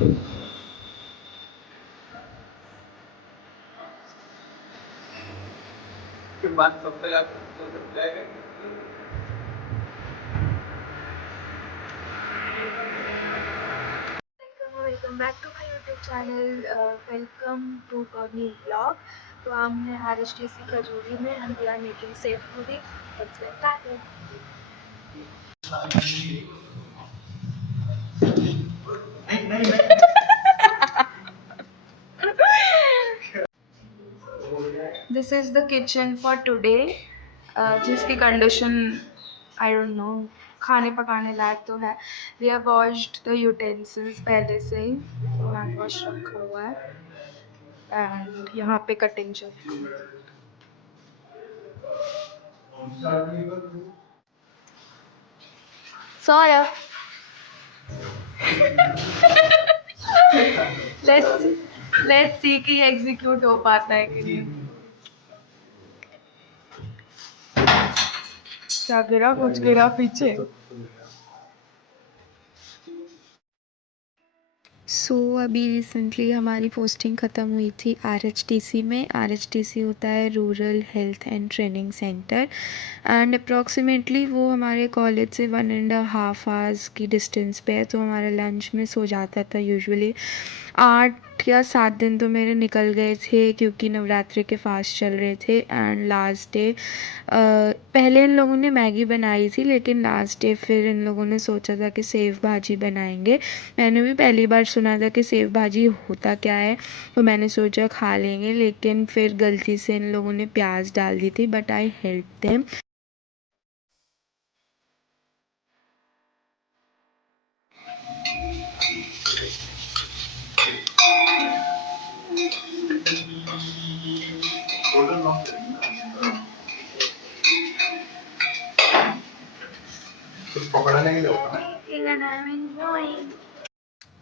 बात कब तक आपको लग जाएगा? Welcome back to my YouTube channel. Welcome to a new blog. तो हमने RSTC खजूरी में हम we are making sev puri. Let's get started. This is the kitchen for today, जिसकी कंडीशन आई डोंट नो, खाने पकाने लायक तो है। We have washed the utensils पहले से ही, तो हैंड वॉश रखा हुआ है एंड यहाँ पे कटिंग चल रही है। सौरभ, लेट्स लेट्स सी कि एग्जीक्यूट हो पाता है कि नहीं। क्या गिरा, कुछ गिरा पीछे। अभी रिसेंटली हमारी पोस्टिंग ख़त्म हुई थी RHTC में। RHTC होता है rural health and training centre, and approximately वो हमारे कॉलेज से 1.5 आवर्स की डिस्टेंस पे है। तो हमारा लंच मिस हो जाता था यूजुअली। 8 या 7 दिन तो मेरे निकल गए थे क्योंकि नवरात्रि के फास्ट चल रहे थे। एंड लास्ट डे पहले इन लोगों ने मैगी बनाई थी, लेकिन लास्ट डे फिर इन लोगों ने सोचा था कि सेव भाजी बनाएंगे। मैंने भी पहली बार सुना था कि सेव भाजी होता क्या है, तो मैंने सोचा खा लेंगे, लेकिन फिर गलती से इन लोगों ने प्याज डाल दी थी, बट आई हेल्प देम।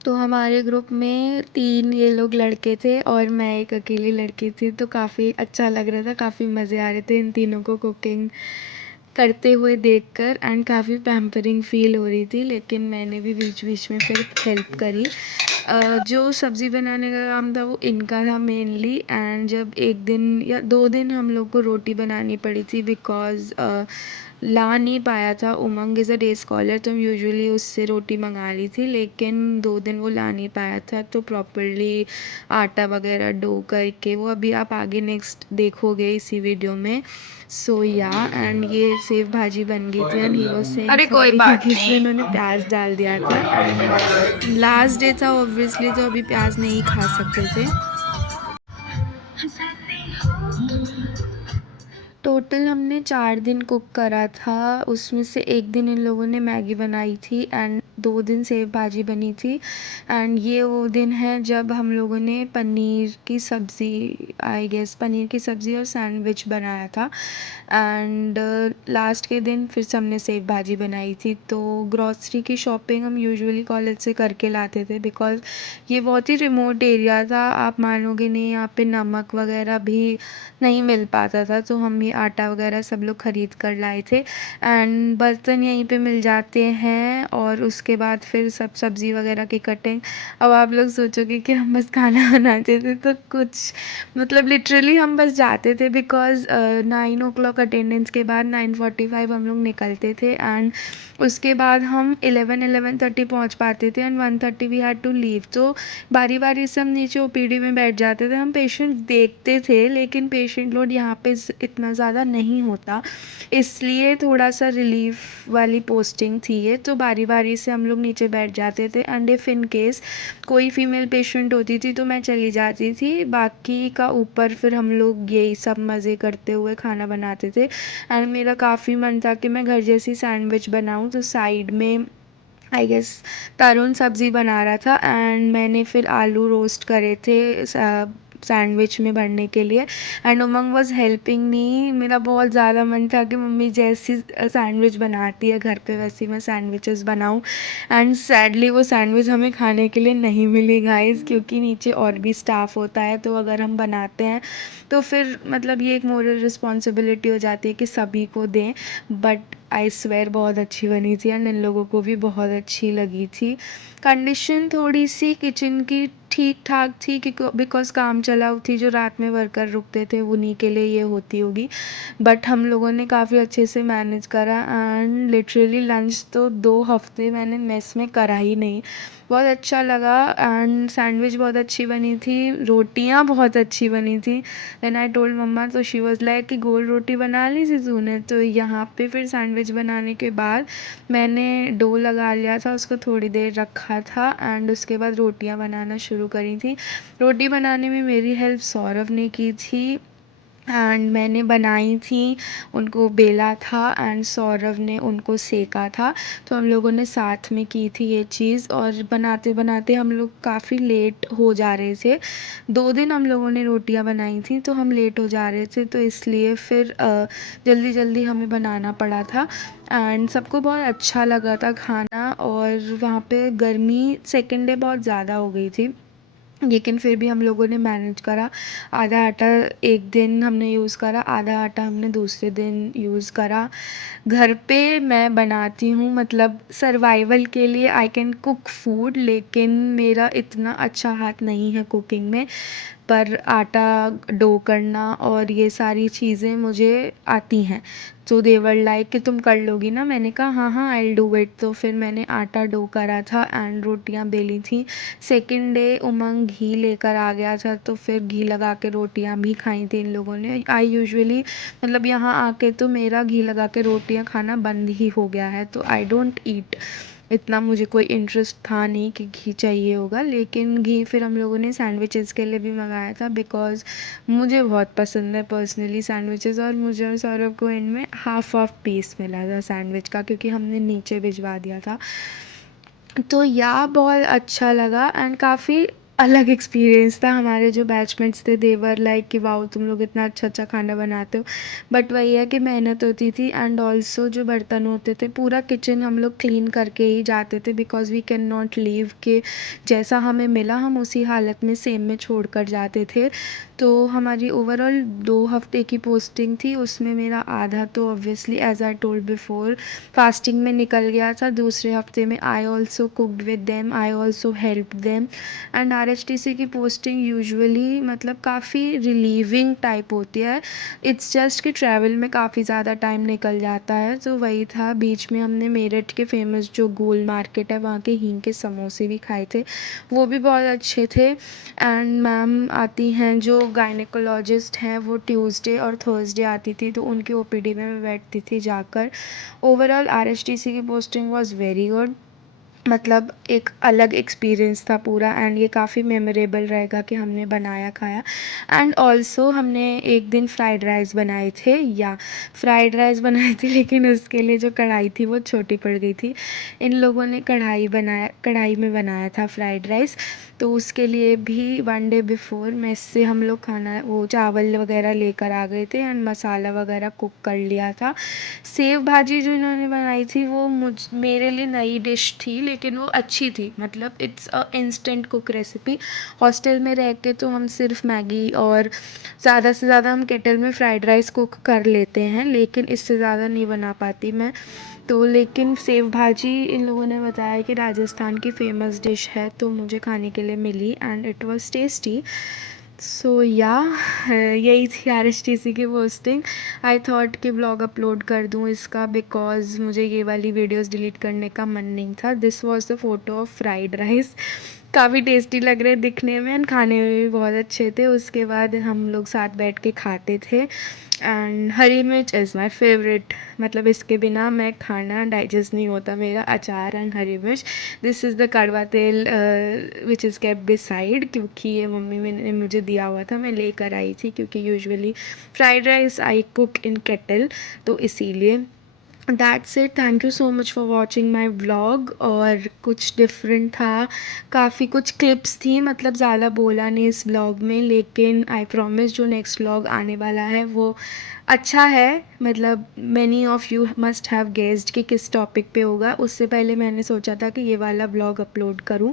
तो हमारे ग्रुप में 3 ये लोग लड़के थे और मैं एक अकेली लड़की थी, तो काफ़ी अच्छा लग रहा था, काफ़ी मज़े आ रहे थे इन तीनों को कुकिंग करते हुए देखकर, एंड काफ़ी पैम्परिंग फील हो रही थी। लेकिन मैंने भी बीच बीच में फिर हेल्प करी। जो सब्ज़ी बनाने का काम था वो इनका था मेनली, एंड जब 1 दिन या 2 दिन हम लोग को रोटी बनानी पड़ी थी बिकॉज़ ला नहीं पाया था। उमंग इज़ अ डे स्कॉलर, तो यूजुअली उससे रोटी मंगा ली थी, लेकिन 2 दिन वो ला नहीं पाया था, तो प्रॉपरली आटा वगैरह डो करके वो अभी आप आगे नेक्स्ट देखोगे इसी वीडियो में। सो या, एंड ये सेव भाजी बन गई थी एंड ही वाज सेइंग अरे कोई सॉरी बात क्योंकि इसमें नहीं। इन्होंने प्याज डाल दिया था, एंड लास्ट डे था ऑब्वियसली, तो अभी प्याज नहीं खा सकते थे। टोटल हमने 4 दिन कुक करा था, उसमें से 1 दिन इन लोगों ने मैगी बनाई थी एंड 2 दिन सेव भाजी बनी थी। एंड ये वो दिन है जब हम लोगों ने पनीर की सब्ज़ी, आई गेस पनीर की सब्ज़ी और सैंडविच बनाया था। एंड लास्ट के दिन फिर से हमने सेव भाजी बनाई थी। तो ग्रॉसरी की शॉपिंग हम यूजुअली कॉलेज से करके लाते थे बिकॉज़ ये बहुत ही रिमोट एरिया था, आप मानोगे नहीं, यहाँ पे नमक वगैरह भी नहीं मिल पाता था, तो हम ये आटा वगैरह सब लोग ख़रीद कर लाए थे। एंड बर्तन यहीं पे मिल जाते हैं, और उसके बाद फिर सब सब्ज़ी वगैरह की कटिंग। अब आप लोग सोचोगे कि हम बस खाना बनाते थे, तो कुछ मतलब लिटरली हम बस जाते थे बिकॉज़ 9 o'clock अटेंडेंस के बाद 9:45 हम लोग निकलते थे, एंड उसके बाद हम 11-11:30 पहुँच पाते थे, and 1:30 we had to leave. तो बारी बारी से हम नीचे OPD में बैठ जाते थे। हम पेशेंट देखते थे, लेकिन पेशेंट लोड यहाँ पे इतना ज़्यादा नहीं होता, इसलिए थोड़ा सा रिलीफ वाली पोस्टिंग थी ये। तो बारी बारी से हम लोग नीचे बैठ जाते थे, एंड इफ़ इन केस कोई फीमेल पेशेंट होती थी तो मैं चली जाती थी, बाकी का ऊपर फिर हम लोग यही सब मज़े करते हुए खाना बनाते थे। एंड मेरा काफ़ी मन था कि मैं घर जैसी सैंडविच बनाऊँ, तो साइड में आई गेस तरुण सब्ज़ी बना रहा था, एंड मैंने फिर आलू रोस्ट करे थे सैंडविच में भरने के लिए, and Umang was helping me. मेरा बहुत ज़्यादा मन था कि मम्मी जैसी सैंडविच बनाती है घर पे वैसी मैं सैंडविचेस बनाऊं, एंड सैडली वो सैंडविच हमें खाने के लिए नहीं मिली गाइस, क्योंकि नीचे और भी स्टाफ होता है, तो अगर हम बनाते हैं तो फिर मतलब ये एक मोरल रिस्पॉन्सिबिलिटी हो जाती है कि सभी को दें। बट आई स्वेयर बहुत अच्छी बनी थी एंड इन लोगों को भी बहुत अच्छी लगी थी। कंडीशन थोड़ी सी किचन की ठीक ठाक थी बिकॉज़ काम चलाऊ थी, जो रात में वर्कर रुकते थे उन्हीं के लिए ये होती होगी, बट हम लोगों ने काफ़ी अच्छे से मैनेज करा एंड लिटरली लंच तो 2 हफ़्ते मैंने मेस में करा ही नहीं। बहुत अच्छा लगा एंड सैंडविच बहुत अच्छी बनी थी, रोटियां बहुत अच्छी बनी थी। देन आई टोल्ड मम्मा, तो शी वाज लाइक कि गोल रोटी बना ली थी तूने? तो यहाँ पे फिर सैंडविच बनाने के बाद मैंने डो लगा लिया था, उसको थोड़ी देर रखा था एंड उसके बाद रोटियां बनाना शुरू करी थी। रोटी बनाने में मेरी हेल्प सौरभ ने की थी एंड मैंने बनाई थी, उनको बेला था एंड सौरभ ने उनको सेका था। तो हम लोगों ने साथ में की थी ये चीज़ और बनाते बनाते हम लोग काफ़ी लेट हो जा रहे थे। 2 दिन हम लोगों ने रोटियां बनाई थी तो हम लेट हो जा रहे थे, तो इसलिए फिर जल्दी जल्दी हमें बनाना पड़ा था एंड सबको बहुत अच्छा लगा था खाना। और वहाँ पे गर्मी सेकेंड डे बहुत ज़्यादा हो गई थी, लेकिन फिर भी हम लोगों ने मैनेज करा। आधा आटा एक दिन हमने यूज़ करा, आधा आटा हमने दूसरे दिन यूज़ करा। घर पे मैं बनाती हूँ, मतलब सर्वाइवल के लिए आई कैन कुक फूड, लेकिन मेरा इतना अच्छा हाथ नहीं है कुकिंग में। पर आटा डो करना और ये सारी चीज़ें मुझे आती हैं। तो दे वर लाइक कि तुम कर लोगी ना? मैंने कहा हाँ हाँ आई विल डू इट। तो फिर मैंने आटा डो करा था एंड रोटियां बेली थी। सेकंड डे उमंग घी लेकर आ गया था, तो फिर घी लगा के रोटियां भी खाई थी इन लोगों ने। आई यूजुअली मतलब यहाँ आके तो मेरा घी लगा के रोटियां खाना बंद ही हो गया है, तो आई डोंट ईट। इतना मुझे कोई इंटरेस्ट था नहीं कि घी चाहिए होगा, लेकिन घी फिर हम लोगों ने सैंडविचेस के लिए भी मंगाया था बिकॉज़ मुझे बहुत पसंद है पर्सनली सैंडविचेस। और मुझे और सौरभ को इनमें हाफ हाफ पीस मिला था सैंडविच का, क्योंकि हमने नीचे भिजवा दिया था। तो या बहुत अच्छा लगा एंड काफ़ी अलग एक्सपीरियंस था। हमारे जो बैचमेट्स थे देवर लाइक कि वाओ तुम लोग इतना अच्छा अच्छा खाना बनाते हो, बट वही है कि मेहनत होती थी एंड ऑल्सो जो बर्तन होते थे पूरा किचन हम लोग क्लीन करके ही जाते थे, because we can not leave कि जैसा हमें मिला हम उसी हालत में सेम में छोड़ कर जाते थे। तो हमारी ओवरऑल 2 हफ्ते की पोस्टिंग थी, उसमें मेरा आधा तो obviously as I told before fasting में निकल गया था। दूसरे हफ्ते में I also cooked with them, I also help them. And RHTC की पोस्टिंग यूजुअली मतलब काफ़ी रिलीविंग टाइप होती है। इट्स जस्ट कि ट्रैवल में काफ़ी ज़्यादा टाइम निकल जाता है। तो वही था, बीच में हमने मेरठ के फेमस जो गोल मार्केट है वहाँ के हींग के समोसे भी खाए थे, वो भी बहुत अच्छे थे। एंड मैम आती हैं जो गायनेकोलॉजिस्ट हैं, वो ट्यूसडे और थर्सडे आती थी, तो उनकी ओपीडी में मैं बैठती थी जाकर। ओवरऑल आरएचटीसी की पोस्टिंग वाज वेरी गुड, मतलब एक अलग एक्सपीरियंस था पूरा एंड ये काफ़ी मेमोरेबल रहेगा कि हमने बनाया खाया। एंड ऑल्सो हमने एक दिन फ्राइड राइस बनाए थे, या फ्राइड राइस बनाए थे, लेकिन उसके लिए जो कढ़ाई थी वो छोटी पड़ गई थी। इन लोगों ने कढ़ाई में बनाया था फ्राइड राइस, तो उसके लिए भी 1 डे बिफोर मेस से हम लोग खाना वो चावल वगैरह लेकर आ गए थे एंड मसाला वगैरह कुक कर लिया था। सेव भाजी जो इन्होंने बनाई थी वो मेरे लिए नई डिश थी, लेकिन वो अच्छी थी, मतलब it's a instant cook recipe. Hostel में रह के तो हम सिर्फ मैगी और ज़्यादा से ज़्यादा हम केटल में फ्राइड राइस कुक कर लेते हैं, लेकिन इससे ज़्यादा नहीं बना पाती मैं। तो लेकिन सेव भाजी इन लोगों ने बताया कि राजस्थान की फ़ेमस डिश है, तो मुझे खाने के लिए मिली एंड इट वाज टेस्टी। सो या यही थी आरएचटीसी की पोस्टिंग। आई थॉट कि ब्लॉग अपलोड कर दूँ इसका, बिकॉज़ मुझे ये वाली वीडियोस डिलीट करने का मन नहीं था। This was the photo of fried rice, काफ़ी टेस्टी लग रहे दिखने में एंड खाने में भी बहुत अच्छे थे। उसके बाद हम लोग साथ बैठ के खाते थे एंड हरी मिर्च इज़ माई फेवरेट, मतलब इसके बिना मैं खाना डाइजेस्ट नहीं होता मेरा, अचार एंड हरी मिर्च। दिस इज़ द कड़वा तेल विच इज़ केप्ट बिसाइड, क्योंकि ये मम्मी ने मुझे दिया हुआ था, मैं लेकर आई थी, क्योंकि usually fried rice I cook in kettle, तो इसीलिए। That's it, thank you so much for watching my vlog. और कुछ डिफरेंट था, काफ़ी कुछ क्लिप्स थी, मतलब ज़्यादा बोला नहीं इस व्लॉग में, लेकिन आई प्रॉमिस जो नेक्स्ट व्लॉग आने वाला है वो अच्छा है, मतलब many of you must have guessed कि किस टॉपिक पे होगा। उससे पहले मैंने सोचा था कि ये वाला व्लॉग अपलोड करूं,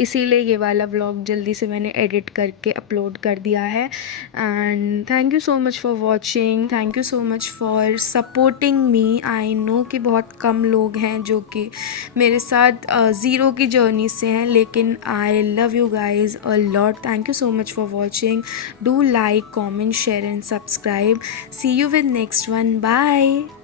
इसीलिए ये वाला व्लॉग जल्दी से मैंने एडिट करके अपलोड कर दिया है। And thank you so much for watching, thank you so much for supporting me. I know कि बहुत कम लोग हैं जो कि मेरे साथ ज़ीरो की जर्नी से हैं, लेकिन I love you guys a lot. Thank you so much for watching. Do like, comment, share and subscribe. See you with next one. Bye.